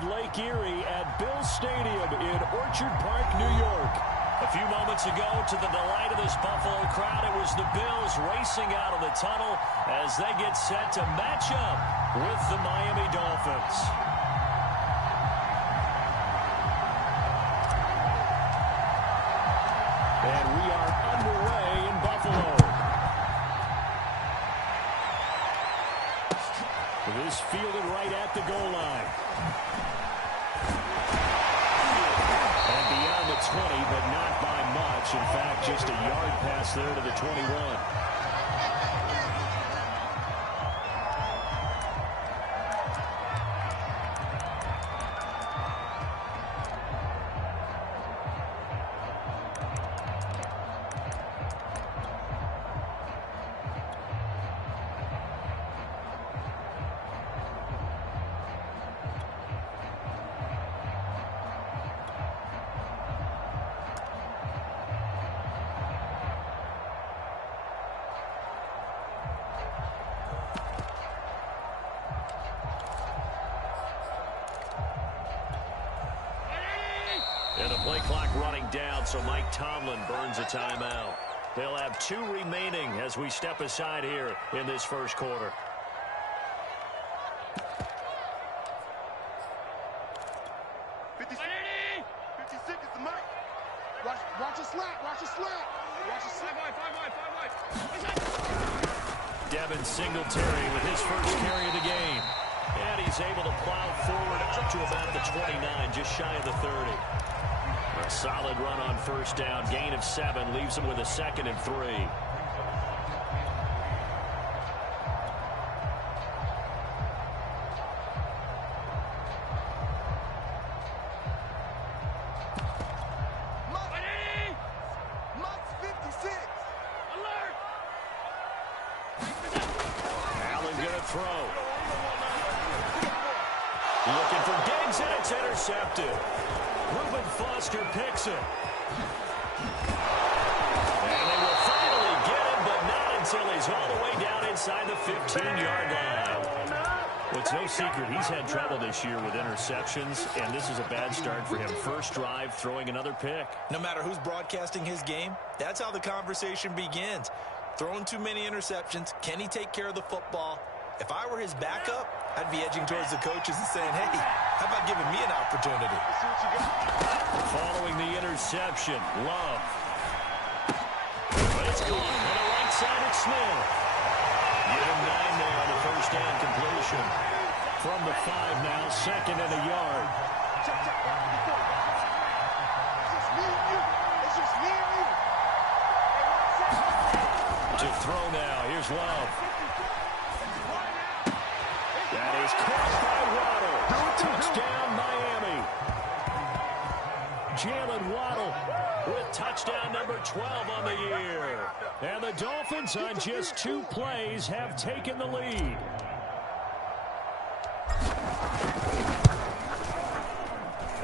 of Lake Erie at Bill Stadium in Orchard Park, New York. A few moments ago, to the delight of this Buffalo crowd, it was the Bills racing out of the tunnel as they get set to match up with the Miami Dolphins. And we are underway in Buffalo. This fielded right at the goal line. And beyond the 20, but not by much. In fact, just a yard pass there to the 21. And the play clock running down, so Mike Tomlin burns a timeout. They'll have 2 remaining as we step aside here in this first quarter. Watch a slat. Watch a slat. Watch a slat. 5 wide. Devin Singletary with his first carry of the game. And he's able to plow forward up to about the 29, just shy of the 30. A solid run on first down. Gain of 7 leaves him with a 2nd and 3. Mutt 56. Alert. Allen gonna throw. Looking for Diggs, and it's intercepted. Reuben Foster picks it. And they will finally get him, but not until he's all the way down inside the 15-yard line. Well, it's no secret he's had trouble this year with interceptions, and this is a bad start for him. First drive, throwing another pick. No matter who's broadcasting his game, that's how the conversation begins. Throwing too many interceptions, can he take care of the football? If I were his backup, I'd be edging towards the coaches and saying, hey, how about giving me an opportunity? Following the interception, Love. But it's caught on the right side at Smith. Give him 9 there on the first down completion. From the 5 now, 2nd and a yard. To throw now, here's Love. That is caught by Waddle. Touchdown, Miami. Jalen Waddle with touchdown number 12 on the year. And the Dolphins on just 2 plays have taken the lead.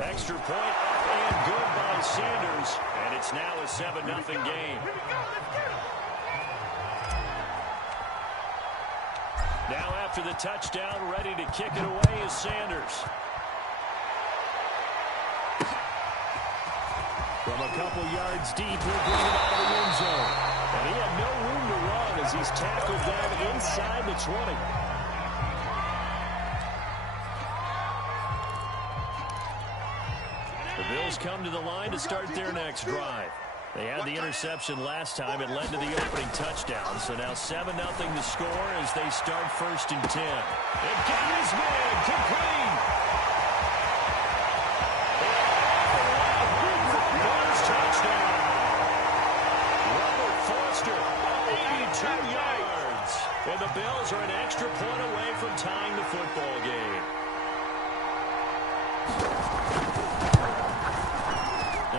Extra point up and good by Sanders. And it's now a 7-0 game. Now after the touchdown, ready to kick it away is Sanders. From a couple yards deep, he'll bring it out of the end zone. And he had no room to run as he's tackled down inside the 20. The Bills come to the line to start their next drive. They had the interception last time. It led to the opening touchdown. So now 7-0 to score as they start 1st and 10. And got his man complete. Touchdown. Robert Foster, 82 yards. And the Bills are an extra point away from tying the football game.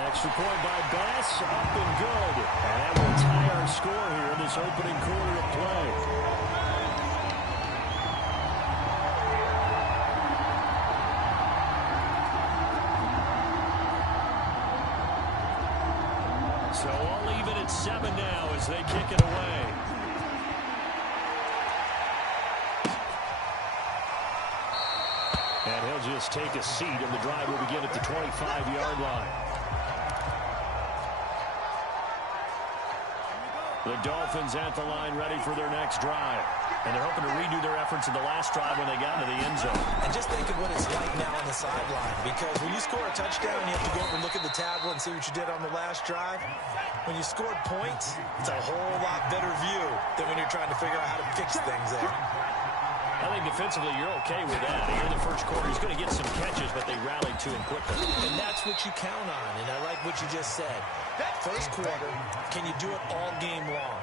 Extra point by Bass, up and good. And that will tie our score here in this opening quarter of play. So all even at 7 now as they kick it away. And he'll just take a seat, and the drive will begin at the 25-yard line. The Dolphins at the line, ready for their next drive. And they're hoping to redo their efforts in the last drive when they got into the end zone. And just think of what it's like now on the sideline. Because when you score a touchdown, you have to go over and look at the tablet and see what you did on the last drive. When you scored points, it's a whole lot better view than when you're trying to figure out how to fix things there. I think defensively you're okay with that. Here in the first quarter, he's going to get some catches, but they rallied to him quickly. And that's what you count on, and I like what you just said. First quarter, can you do it all game long?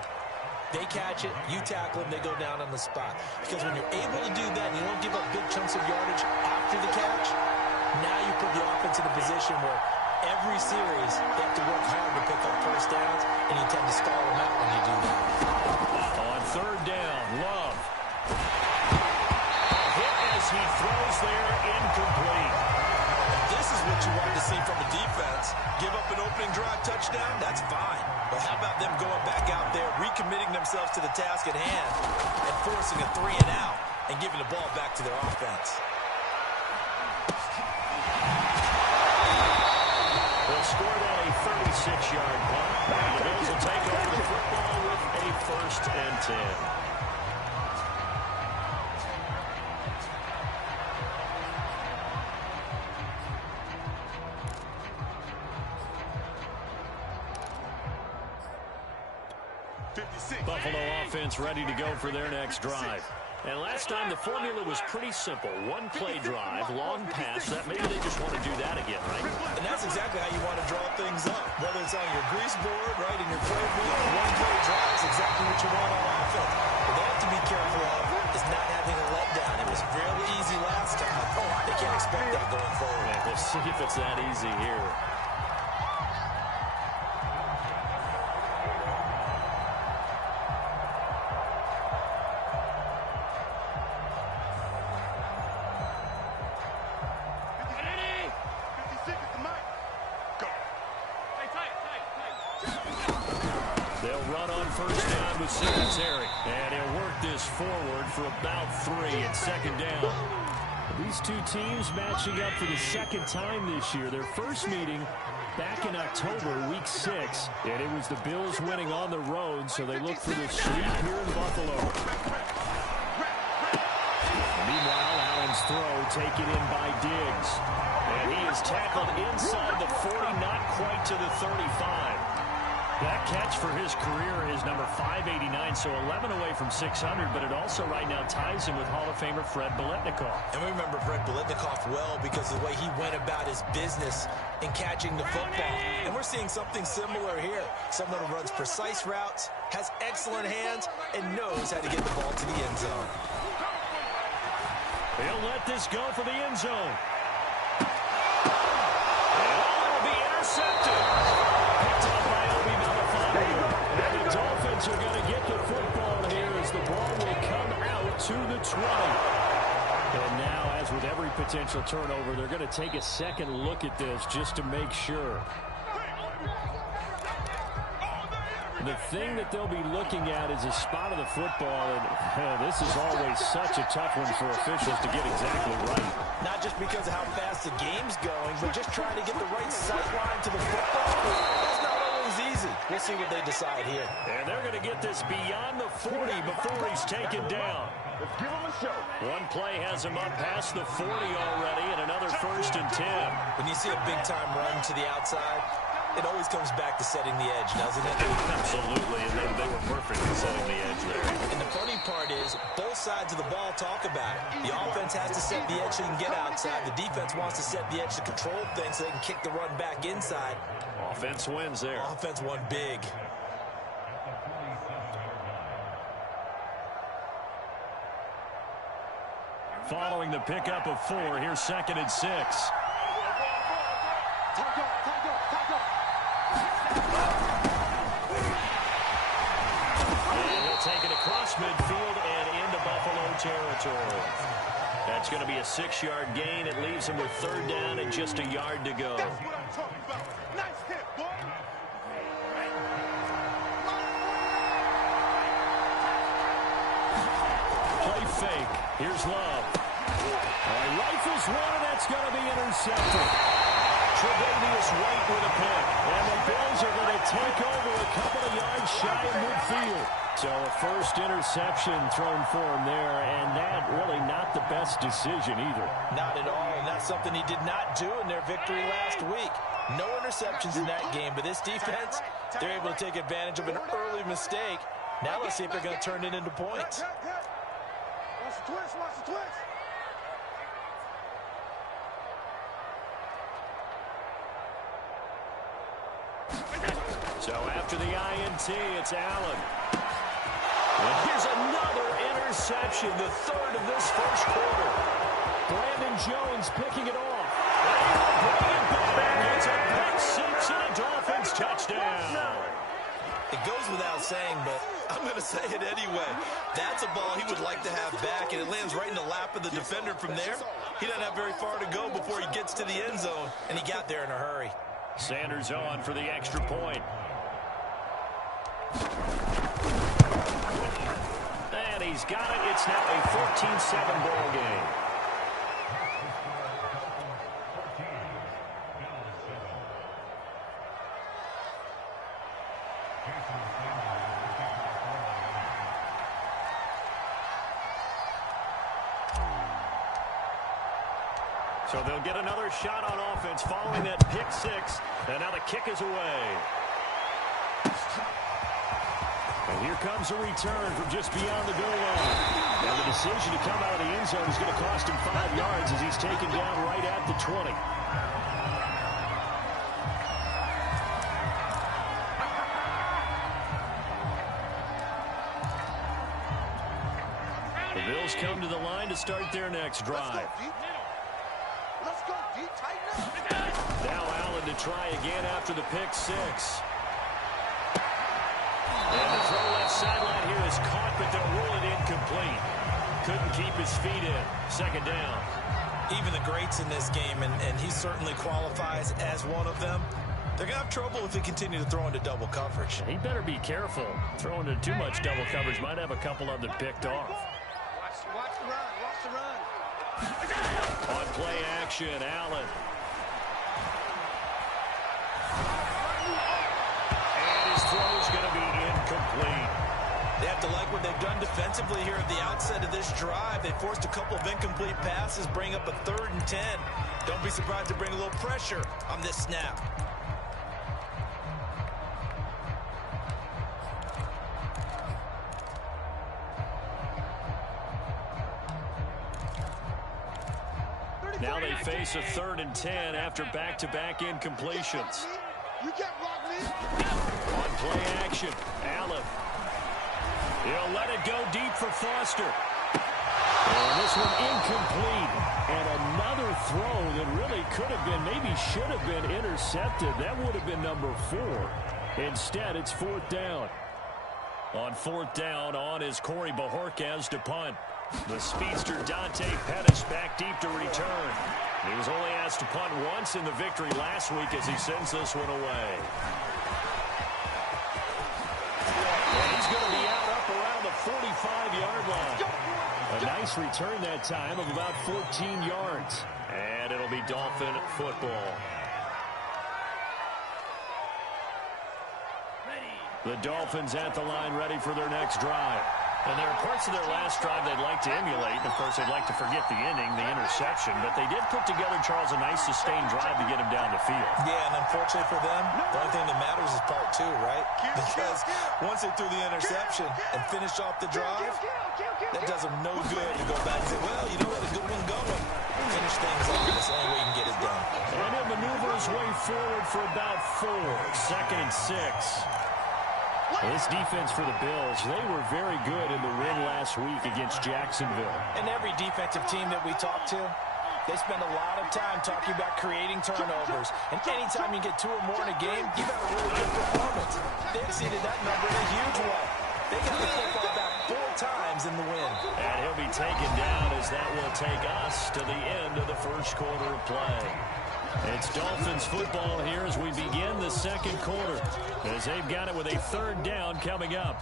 They catch it, you tackle them, they go down on the spot. Because when you're able to do that and you don't give up big chunks of yardage after the catch, now you put the offense in a position where every series they have to work hard to pick up first downs, and you tend to stall them out when you do that. On third down, Love. Hit as he throws there, incomplete. This is what you wanted to see from a defense. Give up an opening drive touchdown, that's fine. But how about them going back out there, recommitting themselves to the task at hand, and forcing a 3 and out, and giving the ball back to their offense? They'll score that a 36-yard punt. The Bills will take over the football with a 1st and 10. Buffalo offense ready to go for their next drive. And last time the formula was pretty simple. One play drive, long pass. That maybe they just want to do that again, right? And that's exactly how you want to draw things up. Whether it's on your grease board, right, in your play board, or one play drive is exactly what you want on offense. What they have to be careful of is not having a letdown. It was fairly easy last time. They can't expect that going forward. Yeah, we'll see if it's that easy here. And he'll work this forward for about 3 at 2nd down. These two teams matching up for the 2nd time this year. Their first meeting back in October, week 6. And it was the Bills winning on the road, so they look for the sweep here in Buffalo. Meanwhile, Allen's throw taken in by Diggs. And he is tackled inside the 40, not quite to the 35. That catch for his career is number 589, so 11 away from 600, but it also right now ties him with Hall of Famer Fred Biletnikoff. And we remember Fred Biletnikoff well because of the way he went about his business in catching the football. And we're seeing something similar here. Someone who runs precise routes, has excellent hands, and knows how to get the ball to the end zone. He'll let this go for the end zone. And it will be intercepted. Picked up by and the Dolphins are going to get the football here as the ball will come out to the 20. And now, as with every potential turnover, they're going to take a second look at this just to make sure. The thing that they'll be looking at is a spot of the football, and this is always such a tough one for officials to get exactly right. Not just because of how fast the game's going, but just trying to get the right sight line to the football. That's not always easy. We'll see what they decide here. And they're going to get this beyond the 40 before he's taken down. Let's give him a show. One play has him up past the 40 already, and another 1st and 10. When you see a big-time run to the outside, it always comes back to setting the edge, doesn't it? Absolutely, and they were perfect in setting the edge there. And the funny part is, both sides of the ball talk about it. The offense has to set the edge so you can get outside. The defense wants to set the edge to control things so they can kick the run back inside. Offense wins there. Offense won big. Following the pickup of 4, here's 2nd and 6. And he'll take it across midfield and into Buffalo territory. That's going to be a 6-yard gain. It leaves him with 3rd down and just a yard to go. That's what I'm talking about. Nice hit, boy. Play fake. Here's Love. He rifles one, and that's going to be intercepted. Tre'Davious White with a pick. And the Bills are going to take over a couple of yards shy of midfield. So a first interception thrown for him there, and that really not the best decision either. Not at all, and that's something he did not do in their victory last week. No interceptions in that game, but this defense, they're able to take advantage of an early mistake. Now let's see if they're going to turn it into points. Watch the twist, watch the twist. So after the INT, it's Allen. And here's another interception, the third of this first quarter. Brandon Jones picking it off. Bring it back. It's a pick six and a Dolphins touchdown. It goes without saying, but I'm going to say it anyway. That's a ball he would like to have back, and it lands right in the lap of the defender from there. He doesn't have very far to go before he gets to the end zone, and he got there in a hurry. Sanders on for the extra point. And he's got it. It's now a 14-7 ball game. So they'll get another shot on offense following that pick six. And now the kick is away. And here comes a return from just beyond the goal line. Now the decision to come out of the end zone is going to cost him 5 yards as he's taken down right at the 20. The Bills come to the line to start their next drive. Let's go deep, tighten up. Now Allen to try again after the pick six. And the throw left sideline here is caught, but they'll rule it incomplete. Couldn't keep his feet in. Second down. Even the greats in this game, and he certainly qualifies as one of them, they're going to have trouble if they continue to throw into double coverage. He better be careful. Throwing into too much double coverage might have a couple of them picked off. Watch the run, watch the run. On play action, Allen. And his throw's going to be incomplete. They have to like what they've done defensively here at the outset of this drive. They forced a couple of incomplete passes, bring up a 3rd and 10. Don't be surprised to bring a little pressure on this snap. Now they face a 3rd and 10 after back-to-back incompletions. You can't block me. On play action, Allen. He'll let it go deep for Foster. And this one incomplete. And another throw that really could have been, maybe should have been intercepted. That would have been number 4. Instead, it's 4th down. On 4th down, on is Corey Bojorquez to punt. The speedster Dante Pettis back deep to return. He was only asked to punt once in the victory last week as he sends this one away. And he's going to be out up around the 45-yard line. A nice return that time of about 14 yards. And it'll be Dolphin football. The Dolphins at the line ready for their next drive. And there are parts of their last drive they'd like to emulate. And, of course, they'd like to forget the inning, the interception. But they did put together, Charles, a nice sustained drive to get him down the field. Yeah, and unfortunately for them, the only thing that matters is part 2, right? Because once they threw the interception and finished off the drive, that does them no good to go back and say, well, you know what, a good one going. Finish things off. That's the only way you can get it done. And he'll maneuver his way forward for about 4. 2nd and 6. Well, this defense for the Bills, they were very good in the win last week against Jacksonville. And every defensive team that we talk to, they spend a lot of time talking about creating turnovers. And anytime you get 2 or more in a game, you've got a really good performance. They exceeded that number in a huge way. They got the football back 4 times in the win. And he'll be taken down as that will take us to the end of the first quarter of play. It's Dolphins football here as we begin the second quarter, as they've got it with a 3rd down coming up.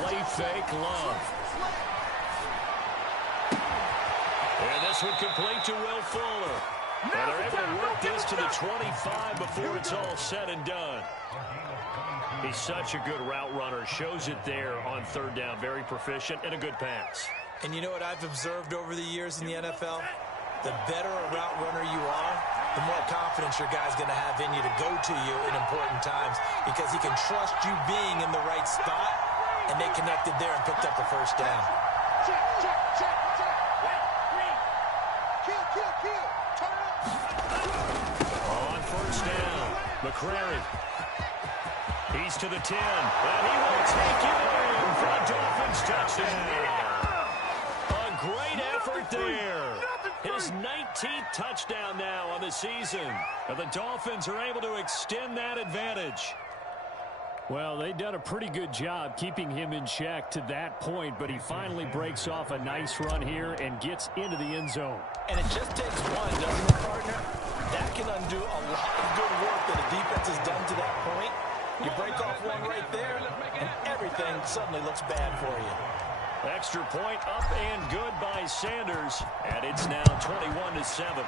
play fake, Love. And this one complete to Will Fuller. And they're able to work this to the 25 before it's all said and done. He's such a good route runner. Shows it there on third down. Very proficient and a good pass. And you know what I've observed over the years in the NFL? The better a route runner you are, the more confidence your guy's going to have in you to go to you in important times because he can trust you being in the right spot, and they connected there and picked up the first down. Check, check, check, check. Kill, kill, kill. Turn up. On first down, McCrary. He's to the 10, and he will take it in for a Dolphins touchdown. A great effort there. His 19th touchdown now on the season. And the Dolphins are able to extend that advantage. Well, they've done a pretty good job keeping him in check to that point, but he finally breaks off a nice run here and gets into the end zone. And it just takes one, doesn't it, partner? That can undo a lot of good work that a defense has done to that point. You break off one right there, and everything suddenly looks bad for you. Extra point up and good by Sanders. And it's now 21-7.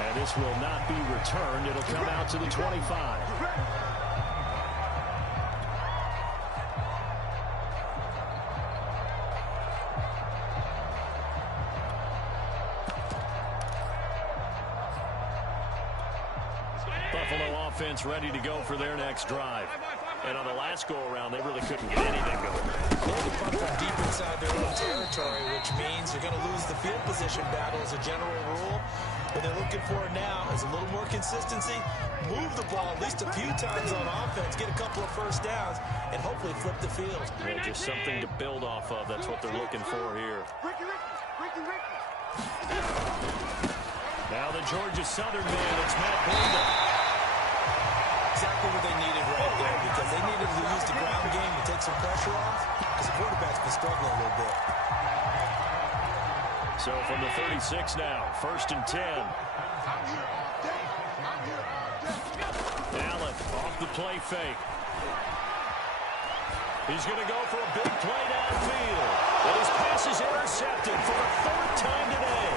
And this will not be returned. It'll come out to the 25. Buffalo offense ready to go for their next drive. And on the last go-around, they really couldn't get anything going. They had to punt from deep inside their own territory, which means they're going to lose the field position battle as a general rule. What they're looking for now is a little more consistency, move the ball at least a few times on offense, get a couple of first downs, and hopefully flip the field. Yeah, just something to build off of. That's what they're looking for here. Now the Georgia Southern man, it's Matt Breida. Exactly what they needed right there, because they needed to use the ground game to take some pressure off, because the quarterback's been struggling a little bit. So from the 36 now, 1st and 10. Allen off the play fake. He's going to go for a big play downfield. And his pass is intercepted for the 3rd time today.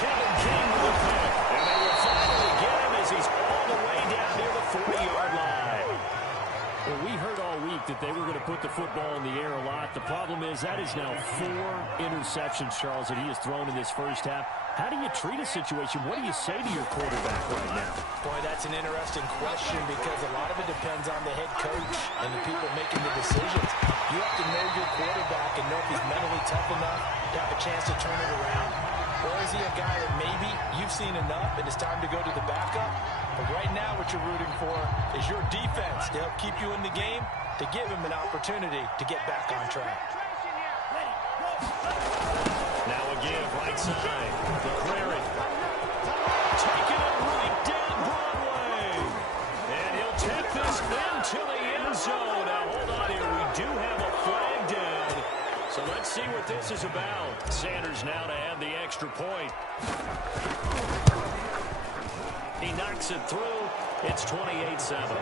Kevin King with the pick. And they will finally get him as he's all the way down near the 40-yard line. Well, we heard all week that they were going to put the football in the air a lot. The problem is that is now 4 interceptions, Charles, that he has thrown in this first half. How do you treat a situation? What do you say to your quarterback right now? Boy, that's an interesting question because a lot of it depends on the head coach and the people making the decisions. You have to know your quarterback and know if he's mentally tough enough to have a chance to turn it around. Or is he a guy that maybe you've seen enough and it's time to go to the backup? But right now what you're rooting for is your defense to help keep you in the game, to give him an opportunity to get back on track. Now again, right side. McCrary. Taking it right down Broadway. And he'll take this into the end zone. Now hold on here. We do have a flag down. So let's see what this is about. Sanders now to add the extra point. He knocks it through. It's 28-7.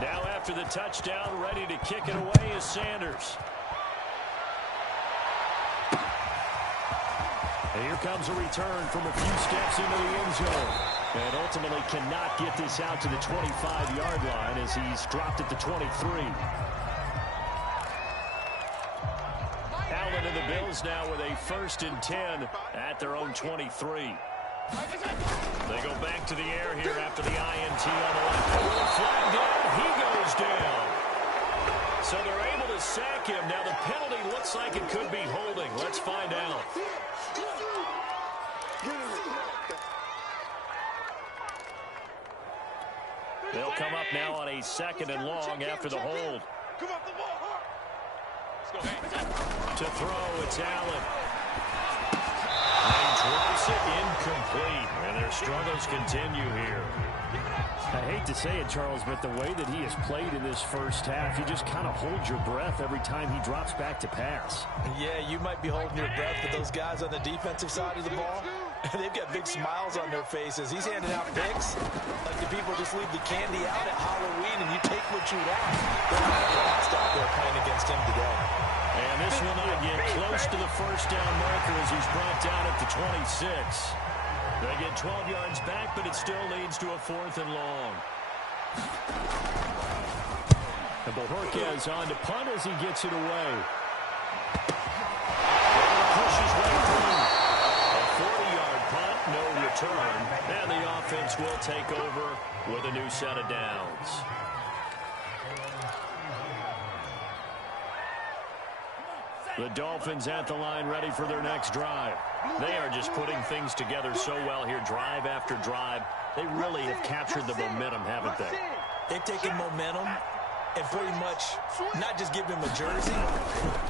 Now after the touchdown, ready to kick it away is Sanders. And here comes a return from a few steps into the end zone. And ultimately cannot get this out to the 25-yard line as he's dropped at the 23. Allen and the Bills now with a 1st and 10 at their own 23. They go back to the air here after the INT on the left. Flag down. He goes down. So they're able to sack him. Now the penalty looks like it could be holding. Let's find out. They'll come up now on a 2nd and long after the hold. To throw, it's Allen. And drops it incomplete. And their struggles continue here. I hate to say it, Charles, but the way that he has played in this first half, you just kind of hold your breath every time he drops back to pass. Yeah, you might be holding your breath, but those guys on the defensive side of the ball, they've got big smiles on their faces. He's handing out picks like the people just leave the candy out at Halloween and you take what you want. They're not lost out there playing against him today. And this will not get close to the first down marker as he's brought down at the 26. They get 12 yards back, but it still leads to a 4th and long. And Bojorquez on to punt as he gets it away. Pushes right through. A 40-yard punt, no return. And the offense will take over with a new set of downs. The Dolphins at the line ready for their next drive. They are just putting things together so well here, drive after drive. They really have captured the momentum, haven't they? They've taken momentum and pretty much not just give him a jersey,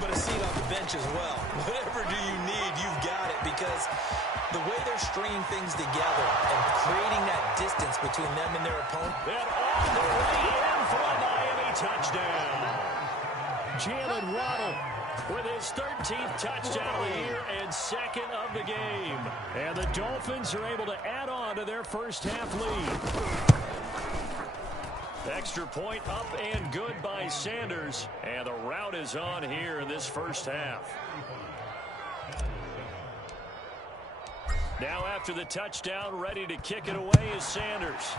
but a seat on the bench as well. Whatever do you need, you've got it, because the way they're stringing things together and creating that distance between them and their opponent. And all the way in for a Miami touchdown. Jalen Waddle with his 13th touchdown of the year and 2nd of the game. And the Dolphins are able to add on to their first half lead. Extra point up and good by Sanders. And the rout is on here in this first half. Now after the touchdown, ready to kick it away is Sanders.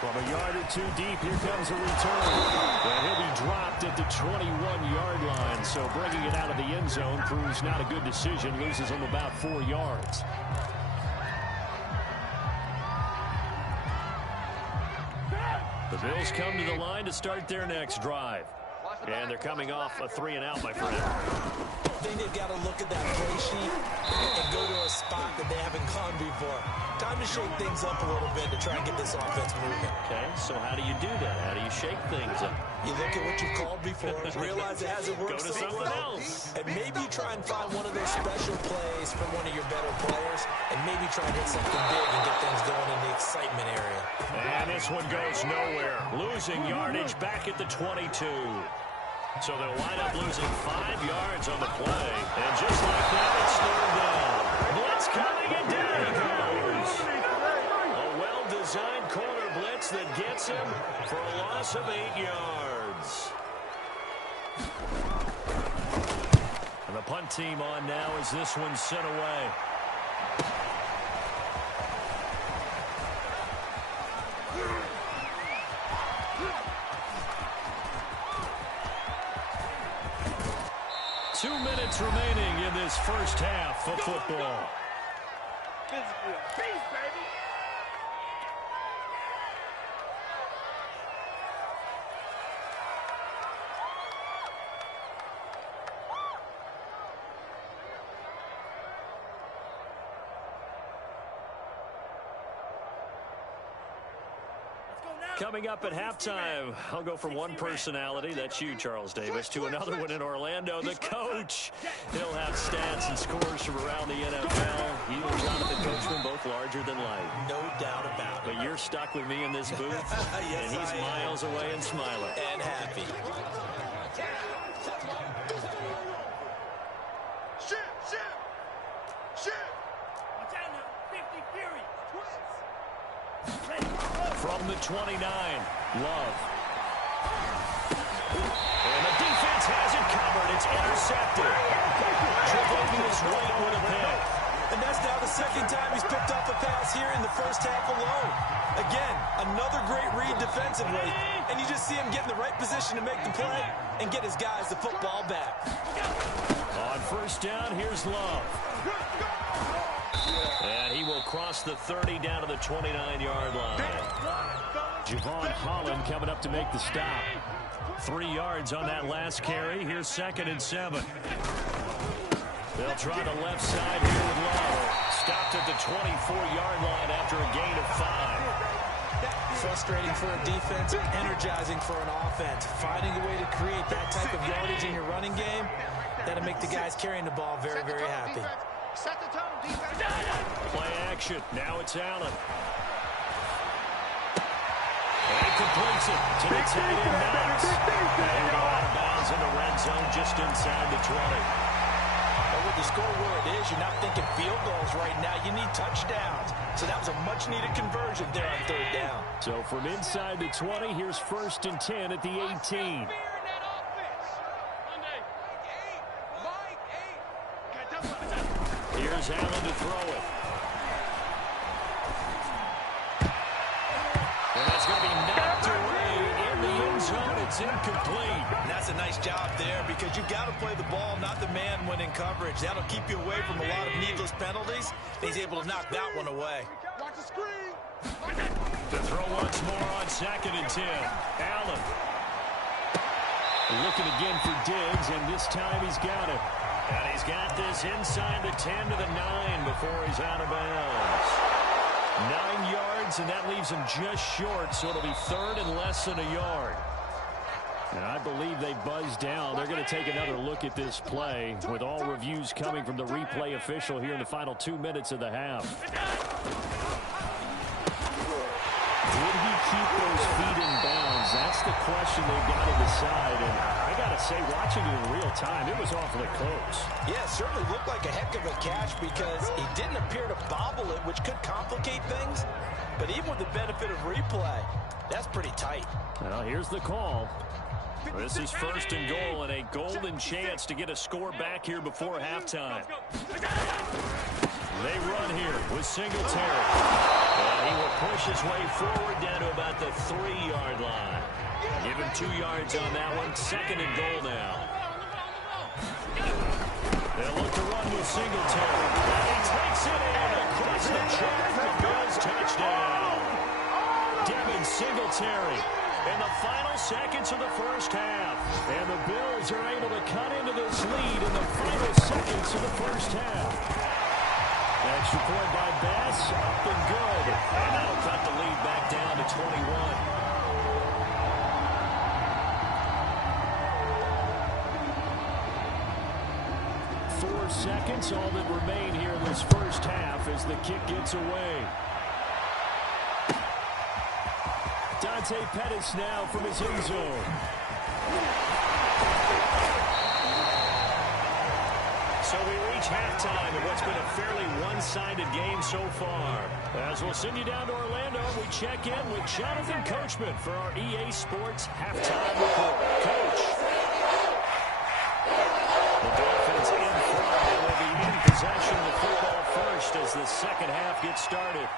From a yard or two deep, here comes a return. And he'll be dropped at the 21-yard line. So bringing it out of the end zone proves not a good decision. Loses him about 4 yards. The Bills come to the line to start their next drive. And they're coming off a 3-and-out, my friend. I think they've got to look at that play sheet and go to a spot that they haven't gone before. Time to shake things up a little bit to try and get this offense moving. Okay, so how do you do that? How do you shake things up? You look at what you've called before, realize it hasn't worked Go to so something well, else. and maybe you try and find one of those special plays from one of your better players, and maybe try and hit something big and get things going in the excitement area. And this one goes nowhere. Losing yardage back at the 22. So they'll wind up losing 5 yards on the play. And just like that, it's third down. Blitz coming, and down he goes. A well-designed corner blitz that gets him for a loss of 8 yards. And the punt team on now as this one's sent away. Two minutes remaining in this first half of football. Physically a beast, baby. Coming up at halftime, I'll go from one personality, that's you, Charles Davis, to another one in Orlando, the coach. He'll have stats and scores from around the NFL. You and Jonathan Coachman, both larger than life. No doubt about it. But you're stuck with me in this booth, Yes, and he's I am. miles away and smiling. And happy. Shit, shit, shit. From the 29, Love. And the defense has it covered. It's intercepted. Trevor White with a pick. And that's now the second time he's picked up a pass here in the first half alone. Again, another great read defensively. And you just see him get in the right position to make the play and get his guys the football back. On first down, here's Love. And he will cross the 30 down to the 29-yard line. Javon Holland coming up to make the stop. 3 yards on that last carry. Here's 2nd and 7. They'll try the left side here with Love. Stopped at the 24-yard line after a gain of 5. Frustrating for a defense, energizing for an offense. Finding a way to create that type of yardage in your running game, that'll make the guys carrying the ball very, very happy. Set the tone, defense. Play action. Now it's Allen. And he completes it to the tight end, Knox. They go out of bounds in the red zone just inside the 20. But with the score where it is, you're not thinking field goals right now. You need touchdowns. So that was a much-needed conversion there on third down. So from inside the 20, here's 1st and 10 at the 18. Here's Allen to throw it. And that's going to be knocked away in the end zone. It's incomplete. And that's a nice job there because you've got to play the ball, not the man when in coverage. That'll keep you away from a lot of needless penalties. He's able to knock that one away. Watch the screen. To throw once more on 2nd and 10. Allen. Looking again for Diggs, and this time he's got it. And he's got this inside the 10 to the 9 before he's out of bounds. 9 yards, and that leaves him just short, so it'll be 3rd and less than a yard. And I believe they buzzed down. They're going to take another look at this play with all reviews coming from the replay official here in the final 2 minutes of the half. Did he keep those feet in bounds? That's the question they've got to decide. And I got to say, watching it in real time, it was awfully close. Yeah, it certainly looked like a heck of a catch because he didn't appear to bobble it, which could complicate things. But even with the benefit of replay, that's pretty tight. Well, here's the call. This is 1st and goal and a golden chance to get a score back here before halftime. They run here with Singletary. And he will push his way forward down to about the 3-yard line. Give him 2 yards on that one. 2nd and goal now. They'll look to run with Singletary. And he takes it in across the track for Bills touchdown. Devin Singletary in the final seconds of the first half. And the Bills are able to cut into this lead in the final seconds of the first half. Extra point by Bass, up and good. And that'll cut the lead back down to 21. 4 seconds, all that remain here in this first half as the kick gets away. Dante Pettis now from his end zone. So we reach halftime in what's been a fairly one-sided game so far. As we'll send you down to Orlando, we check in with Jonathan Coachman for our EA Sports Halftime Report. Coach. The Dolphins in front. They will be in possession of the football first as the second half gets started.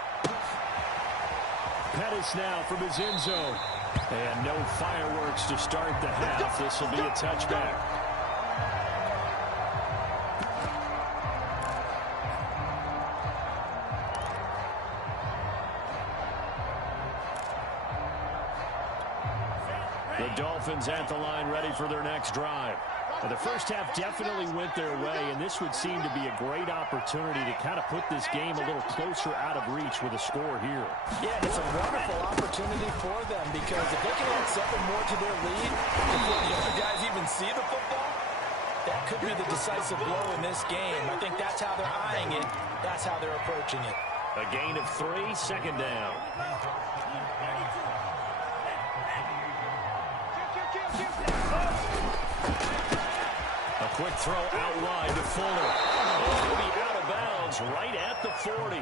Pettis now from his end zone. And no fireworks to start the half. This will be a touchback. The Dolphins at the line ready for their next drive. The first half definitely went their way, and this would seem to be a great opportunity to kind of put this game a little closer out of reach with a score here. Yeah, and it's a wonderful opportunity for them because if they can add something more to their lead before the other guys even see the football, that could be the decisive blow in this game. I think that's how they're eyeing it. That's how they're approaching it. A gain of 3, 2nd down. A quick throw out wide to Fuller. He'll be out of bounds right at the 40.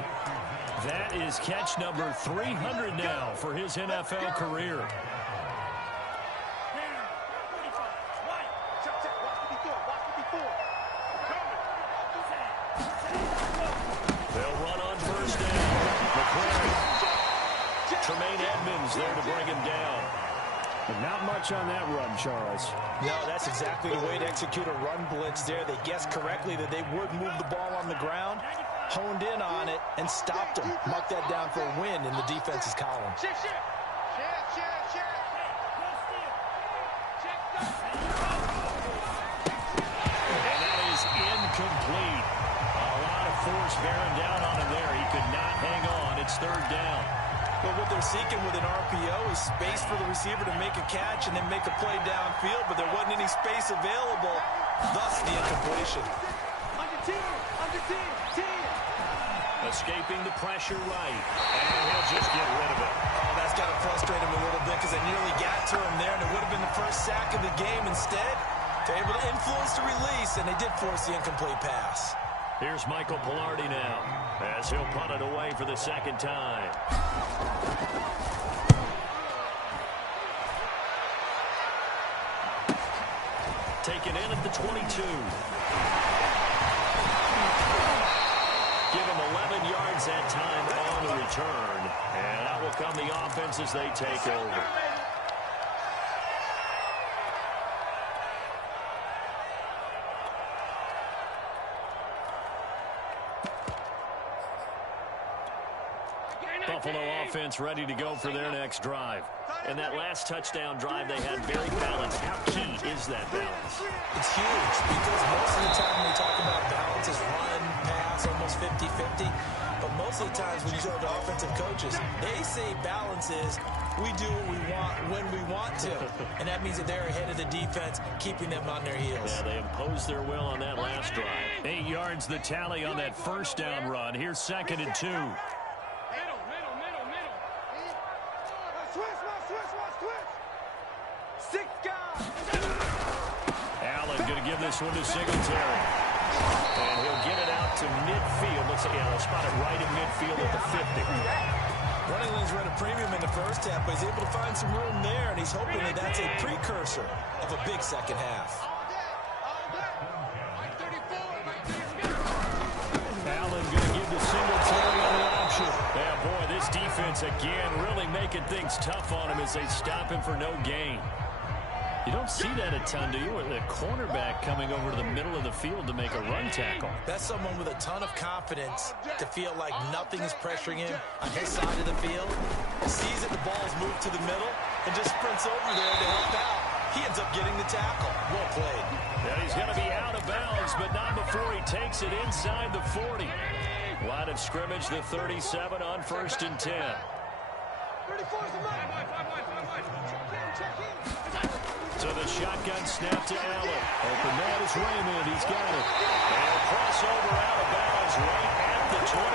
That is catch number 300 now for his NFL career. They'll run on 1st down. McClary. Tremaine Edmonds there to bring him down. But not much on that run, Charles. No, that's exactly the way to execute a run blitz there. They guessed correctly that they would move the ball on the ground, honed in on it, and stopped them. Mark that down for a win in the defense's column. Check. And that is incomplete. A lot of force bearing down on him there. He could not hang on. It's 3rd down. But what they're seeking with an RPO is space for the receiver to make a catch and then make a play downfield, but there wasn't any space available, thus the incompletion. Escaping the pressure right, and he'll just get rid of it. Oh, that's got to frustrate him a little bit because they nearly got to him there, and it would have been the first sack of the game. Instead, they're able to influence the release, and they did force the incomplete pass. Here's Michael Pilardi now, as he'll punt it away for the second time. Taken in at the 22. Give him 11 yards that time on the return. And out will come the offense as they take over. Buffalo offense ready to go for their next drive. And that last touchdown drive they had very balanced. How key is that balance? It's huge because most of the time when we talk about balance is run, pass, almost 50-50. But most of the times when you go to offensive coaches, they say balance is we do what we want when we want to. And that means that they're ahead of the defense, keeping them on their heels. Yeah, they imposed their will on that last drive. 8 yards the tally on that first down run. Here's 2nd and 2. Allen going to give this one to Singletary. And he'll get it out to midfield. Let's see, yeah, they'll spot it right in midfield at the 50. Running lanes were at a premium in the first half, but he's able to find some room there, and he's hoping that that's a precursor of a big second half. Allen going to give to Singletary on the option. Yeah, boy, this defense again really making things tough on him as they stop him for no gain. You don't see that a ton, do you? The cornerback coming over to the middle of the field to make a run tackle. That's someone with a ton of confidence to feel like nothing is pressuring him on his side of the field. Sees that the ball's moved to the middle and just sprints over there to help out. He ends up getting the tackle. Well played. And he's going to be out of bounds, but not before he takes it inside the 40. Line of scrimmage, the 37 on 1st and 10. So the shotgun snap to Allen. Open man is Raymond. He's got it. And a crossover out of bounds right at the 25.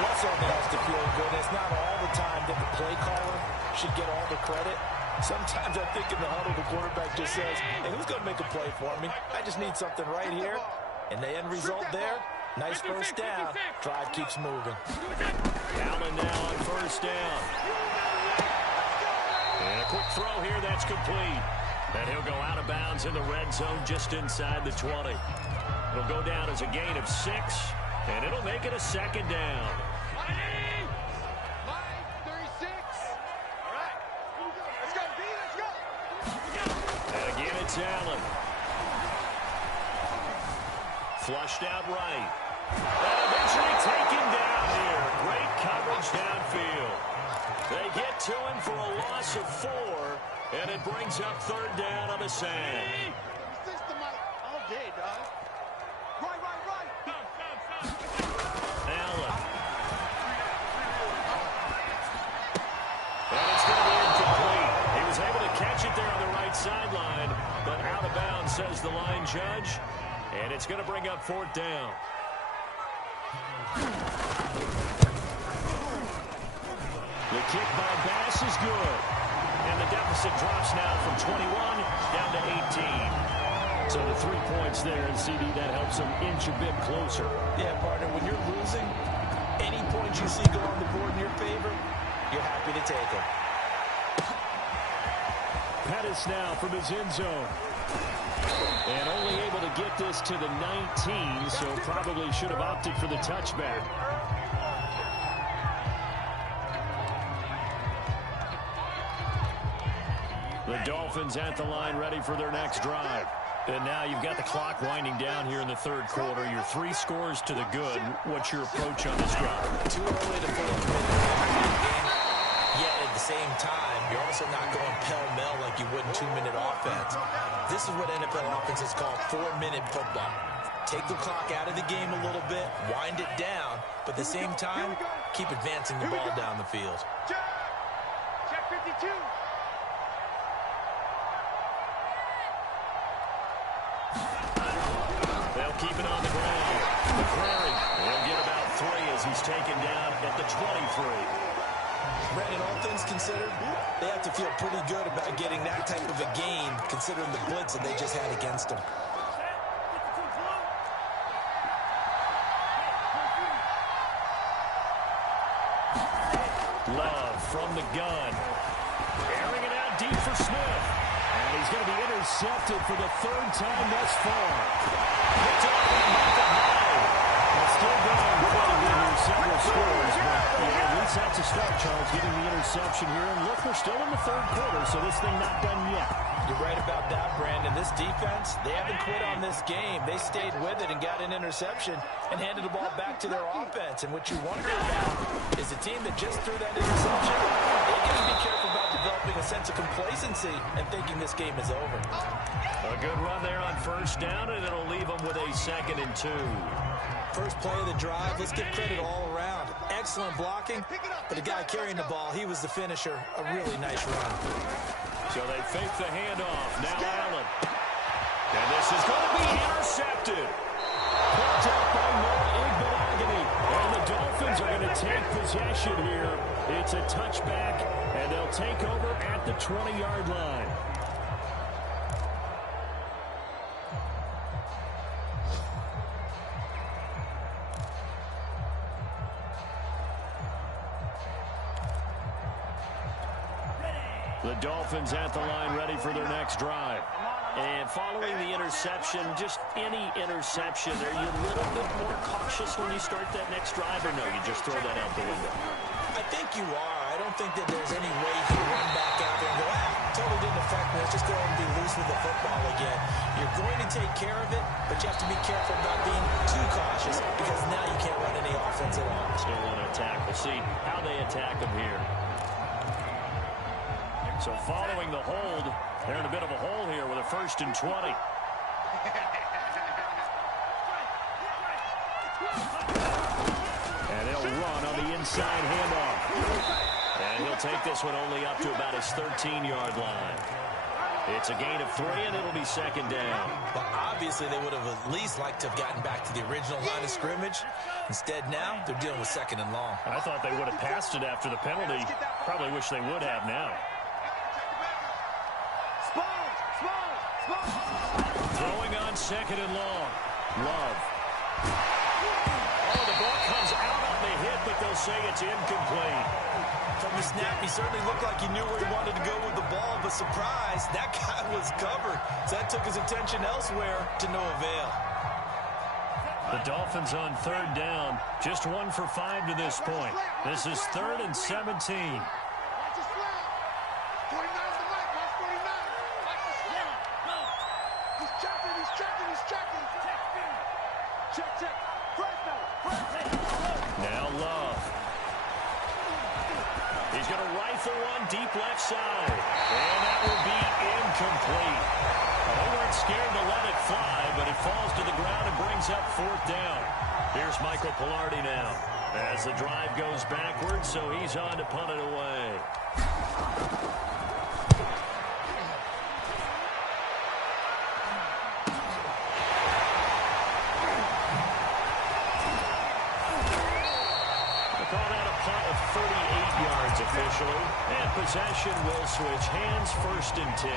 That's something that has to feel good. It's not all the time that the play caller should get all the credit. Sometimes I think in the huddle, the quarterback just says, hey, who's going to make a play for me? I just need something right here. And the end result there, nice first down. Drive keeps moving. Allen now on 1st down. And a quick throw here, that's complete. And he'll go out of bounds in the red zone just inside the 20. It'll go down as a gain of 6, and it'll make it a 2nd down. And again, it's Allen. Flushed out right. And eventually taken down here. Great coverage downfield. They get to him for a loss of 4, and it brings up 3rd down on the sand. Allen. And it's going to be incomplete. He was able to catch it there on the right sideline, but out of bounds, says the line judge. And it's going to bring up 4th down. The kick by Bass is good. And the deficit drops now from 21 down to 18. So the 3 points there, and CD, that helps them inch a bit closer. Yeah, partner, when you're losing, any points you see go on the board in your favor, you're happy to take them. Pettis now from his end zone. And only able to get this to the 19, so probably should have opted for the touchback. The Dolphins at the line ready for their next drive. And now you've got the clock winding down here in the 3rd quarter. You're 3 scores to the good. What's your approach on this drive? Too early to pull a game. Yet at the same time, you're also not going pell-mell like you would in 2-minute offense. This is what NFL offenses call 4-minute football. take the clock out of the game a little bit, wind it down, but at the same time, keep advancing the ball down the field. Check 52. They'll keep it on the ground. McCrary will get about 3 as he's taken down at the 23. Brandon, all things considered, they have to feel pretty good about getting that type of a gain, considering the blitz that they just had against them. Love from the gun. Airing it out deep for Smith. And he's going to be intercepted for the 3rd time thus far. Picked up and knocked it high. Well, still going quite a bit here, several scores, but yeah, at least that's a start, Charles, getting the interception here. And look, we're still in the 3rd quarter, so this thing not done yet. You're right about that, Brandon. This defense, they haven't quit on this game. They stayed with it and got an interception and handed the ball back to their offense. And what you wonder about is the team that just threw that interception, they got to be careful about developing a sense of complacency and thinking this game is over. A good run there on 1st down, and it'll leave them with a 2nd and 2. First play of the drive, let's give credit all around. Excellent blocking, but the guy carrying the ball, he was the finisher. A really nice run. So they fake the handoff. Now Allen. And this is going to be intercepted. Picked up by Noah Igbenogany. And the Dolphins are going to take possession here. It's a touchback, and they'll take over at the 20-yard line. The Dolphins at the line ready for their next drive. And following the interception, just any interception, are you a little bit more cautious when you start that next drive, or no, you just throw that out the window? I think you are. I don't think that there's any way you can run back out there and go, totally didn't affect me. Let's just go ahead and be loose with the football again. You're going to take care of it, but you have to be careful about being too cautious because now you can't run any offense at all. Still want to attack. We'll see how they attack them here. So following the hold, they're in a bit of a hole here with a 1st and 20. And they'll run on the inside handoff. And he'll take this one only up to about his 13-yard line. It's a gain of 3, and it'll be 2nd down. Well, obviously, they would have at least liked to have gotten back to the original line of scrimmage. Instead, now, they're dealing with 2nd and long. I thought they would have passed it after the penalty. Probably wish they would have now. Throwing on 2nd and long. Love. Oh, the ball comes out on the hit, but they'll say it's incomplete. From the snap, he certainly looked like he knew where he wanted to go with the ball, but surprise, that guy was covered. So that took his attention elsewhere to no avail. The Dolphins on 3rd down. Just 1 for 5 to this point. This is 3rd and 17. Watch his flag. 49's the mic. Watch 49. Watch his flag. He's checking. He's checking. He's checking. Check, check. First down. Now Love. He's going to rifle one deep left side. And that will be incomplete. Well, they weren't scared to let it fly, but it falls to the ground and brings up 4th down. Here's Michael Pilardi now as the drive goes backwards, so he's on to punt it away. Officially, and possession will switch hands. 1st and 10.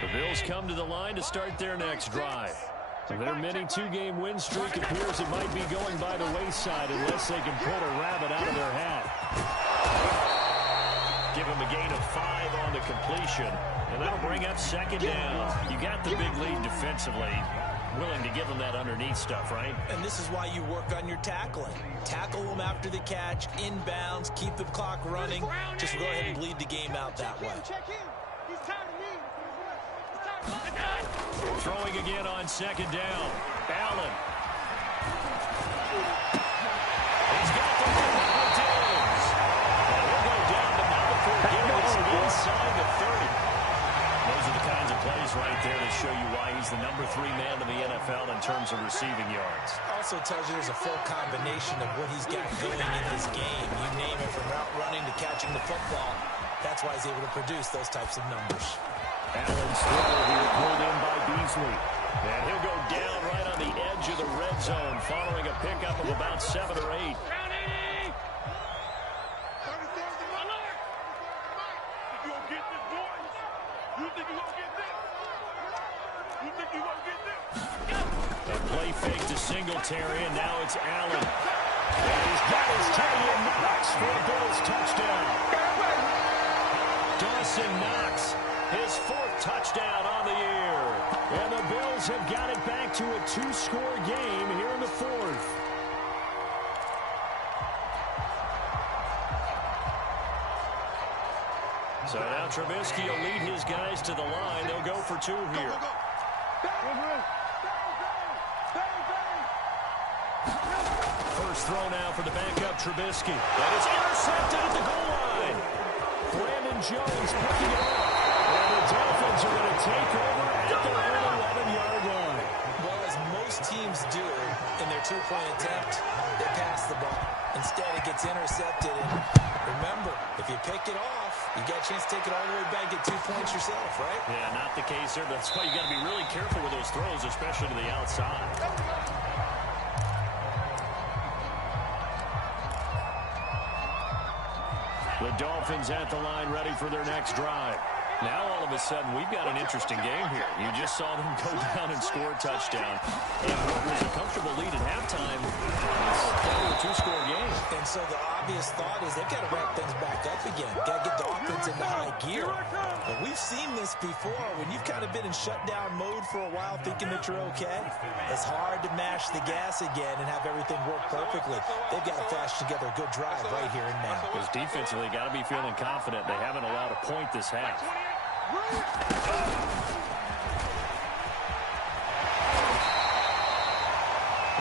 The Bills come to the line to start their next drive. Their mini 2-game win streak appears it might be going by the wayside unless they can pull a rabbit out of their hat. Give him a gain of 5 on the completion, and that'll bring up 2nd down. You got the big lead defensively. Willing to give them that underneath stuff, right? And this is why you work on your tackling. Tackle them after the catch, inbounds, keep the clock running. Just go ahead and bleed the game out that way. Throwing again on 2nd down. Allen. He's got the one with Diggs. And he'll go down to now before getting this inside the 30. Those are the kinds of plays right there that show you why he's the #3 man in the NFL in terms of receiving yards. Also tells you there's a full combination of what he's got going in this game. You name it, from route running to catching the football. That's why he's able to produce those types of numbers. Allen's throw here pulled in by Beasley. And he'll go down right on the edge of the red zone following a pickup of about 7 or 8. A play fake to Singletary, and now it's Allen. And he's got his tight end Knox for a Bills touchdown. Dawson Knox, his 4th touchdown on the year. And the Bills have got it back to a 2-score game here in the 4th. So now Trubisky will lead his guys to the line. They'll go for 2 here. First throw now for the backup Trubisky. That is intercepted at the goal line. Brandon Jones picking it up. And the Dolphins are going to take over at their own 11-yard line. Well, as most teams do in their 2-point attempt, they pass the ball. Instead, it gets intercepted. And remember, if you pick it off, you get a chance to take it all the way back, get 2 points yourself, right? Yeah, not the case there. That's why you got to be really careful with those throws, especially to the outside. The Dolphins at the line ready for their next drive. Now, all of a sudden, we've got an interesting game here. You just saw them go down and score a touchdown. And what was a comfortable lead at halftime, it's down to a 2-score game. And so the obvious thought is they've got to ramp things back up again. Got to get the offense into high gear. But we've seen this before. When you've kind of been in shutdown mode for a while thinking that you're okay, it's hard to mash the gas again and have everything work perfectly. They've got to fashion together a good drive right here and now. Because defensively, got to be feeling confident. They haven't allowed a point this half. A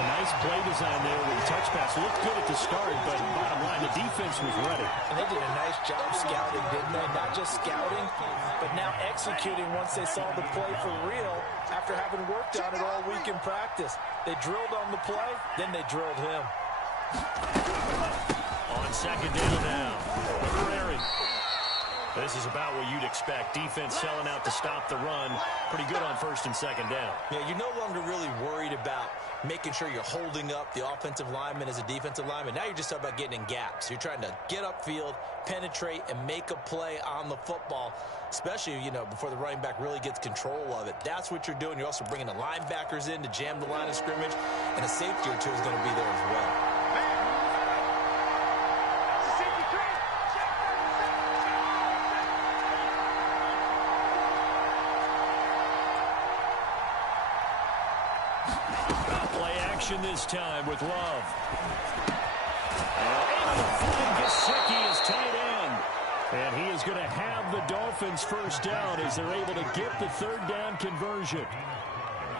nice play design there with the touch pass. Looked good at the start, but bottom line, the defense was ready. And they did a nice job scouting, didn't they? Not just scouting, but now executing once they saw the play for real after having worked on it all week in practice. They drilled on the play, then they drilled him. On second down now, Prairie. This is about what you'd expect. Defense selling out to stop the run. Pretty good on first and second down. Yeah, you're no longer really worried about making sure you're holding up the offensive lineman as a defensive lineman. Now you're just talking about getting in gaps. You're trying to get upfield, penetrate, and make a play on the football, especially, you know, before the running back really gets control of it. That's what you're doing. You're also bringing the linebackers in to jam the line of scrimmage, and a safety or two is going to be there as well. This time with Love. Able to find Gesicki as tight end. And he is going to have the Dolphins first down as they're able to get the 3rd down conversion.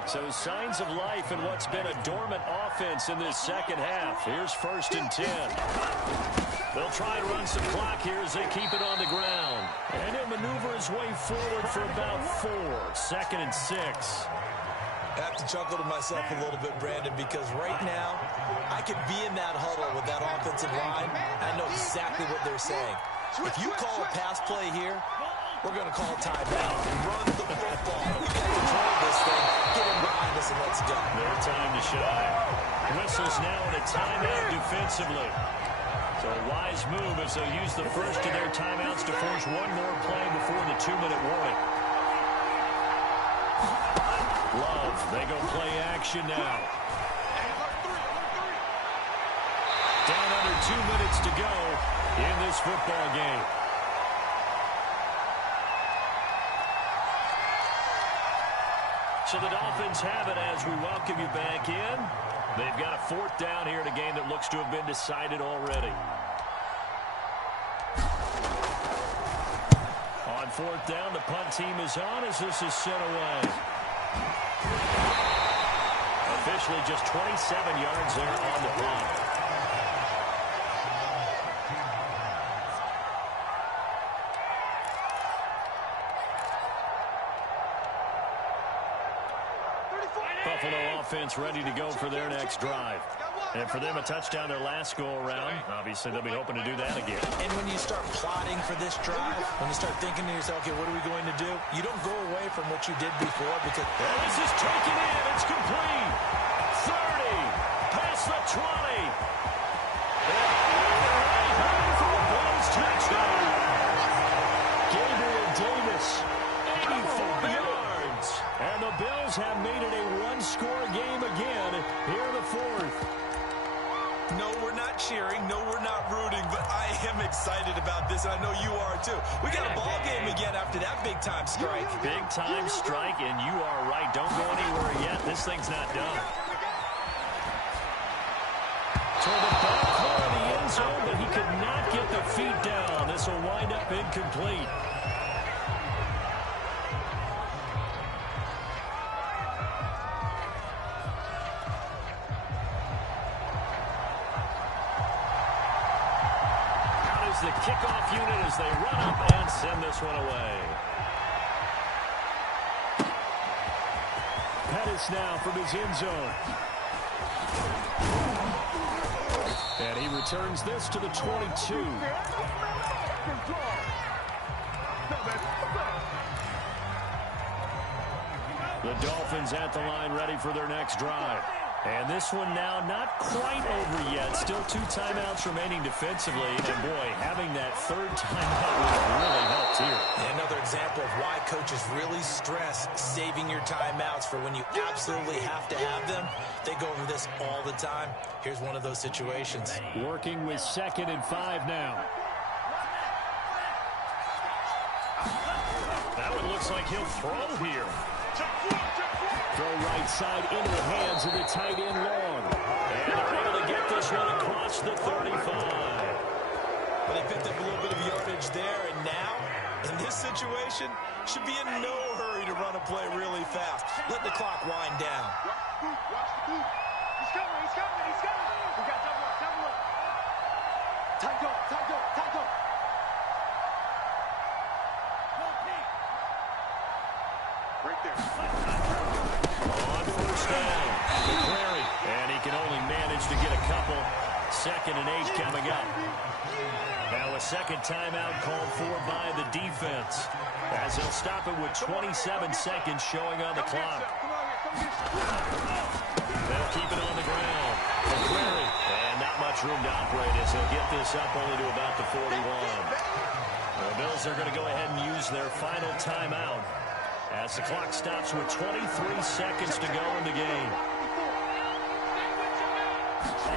So signs of life in what's been a dormant offense in this second half. Here's 1st and 10. They'll try and run some clock here as they keep it on the ground. And he'll maneuver his way forward for about 4. 2nd and 6. I have to chuckle to myself a little bit, Brandon, because right now I could be in that huddle with that offensive line. I know exactly what they're saying. If you call a pass play here, we're going to call a timeout. Run the football. We've got to control this thing. Get him behind us and let's go. Their time to shine. Whistles now in a timeout defensively. So a wise move as they'll use the first of their timeouts to force one more play before the 2-minute warning. Love, they go play action now. Down under 2 minutes to go in this football game. So the Dolphins have it as we welcome you back in. They've got a 4th down here in a game that looks to have been decided already. On 4th down, the punt team is on as this is sent away. Officially just 27 yards there on the plot. Buffalo offense ready to go for their next drive. And for them, a touchdown their last go-around. Obviously, they'll be hoping to do that again. And when you start plotting for this drive, when you start thinking to yourself, okay, what are we going to do? You don't go away from what you did before because... And this is taken in. It's complete. 30. Past the 20. Touchdown. Gabriel Davis, 84 yards. And the Bills have made it a one-score game again here in the fourth. No, we're not cheering. No, we're not rooting. But I am excited about this, and I know you are too. We got a ball game again after that big-time strike. Big-time strike, and you are right. Don't go anywhere yet. This thing's not done. Toward the back corner of the end zone, but he could not get the feet down. This will wind up incomplete. The kickoff unit as they run up and send this one away. Pettis now from his end zone. And he returns this to the 22. The Dolphins at the line ready for their next drive. And this one now not quite over yet. Still 2 timeouts remaining defensively. And, boy, having that third timeout would really helped here. And another example of why coaches really stress saving your timeouts for when you absolutely have to have them. They go over this all the time. Here's one of those situations. Working with 2nd and 5 now. That one looks like he'll throw here. Throw right side into the hands of the tight end long. And they're able to get this one across the 35. Well, they picked up a little bit of yardage there, and now, in this situation, should be in no hurry to run a play really fast. Let the clock wind down. Watch the boot. He's coming. We got double up. Tight up. Right there. On first down, McCrary, and he can only manage to get a couple. 2nd and 8 coming up. Now a second timeout called for by the defense, as they'll stop it with 27 seconds showing on the clock. They'll keep it on the ground. McCrary, and not much room to operate as he'll get this up only to about the 41. The Bills are going to go ahead and use their final timeout as the clock stops with 23 seconds to go in the game.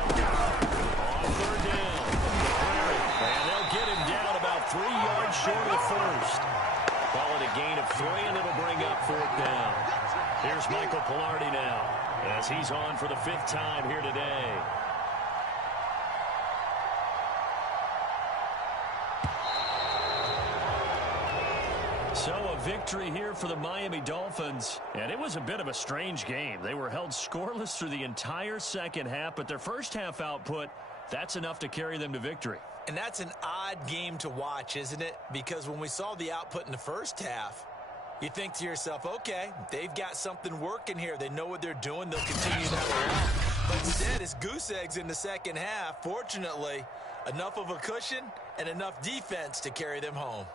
On third down, and they'll get him down about 3 yards short of the first. Call it a gain of 3, and it'll bring up 4th down. Here's Michael Pilardi now, as he's on for the 5th time here today. So a victory here for the Miami Dolphins, and it was a bit of a strange game. They were held scoreless through the entire second half, but their first half output, that's enough to carry them to victory. And that's an odd game to watch, isn't it? Because when we saw the output in the first half, you think to yourself, okay, they've got something working here. They know what they're doing. They'll continue that around. But instead, it's goose eggs in the second half. Fortunately, enough of a cushion and enough defense to carry them home.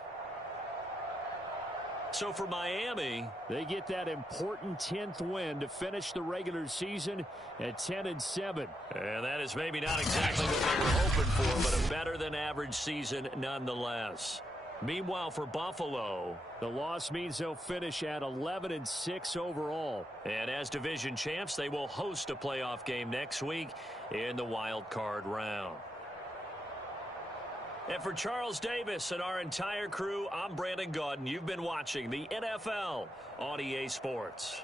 So for Miami, they get that important 10th win to finish the regular season at 10-7. And that is maybe not exactly what they were hoping for, but a better than average season nonetheless. Meanwhile, for Buffalo, the loss means they'll finish at 11-6 overall. And as division champs, they will host a playoff game next week in the wild card round. And for Charles Davis and our entire crew, I'm Brandon Gaudin. You've been watching the NFL on EA Sports.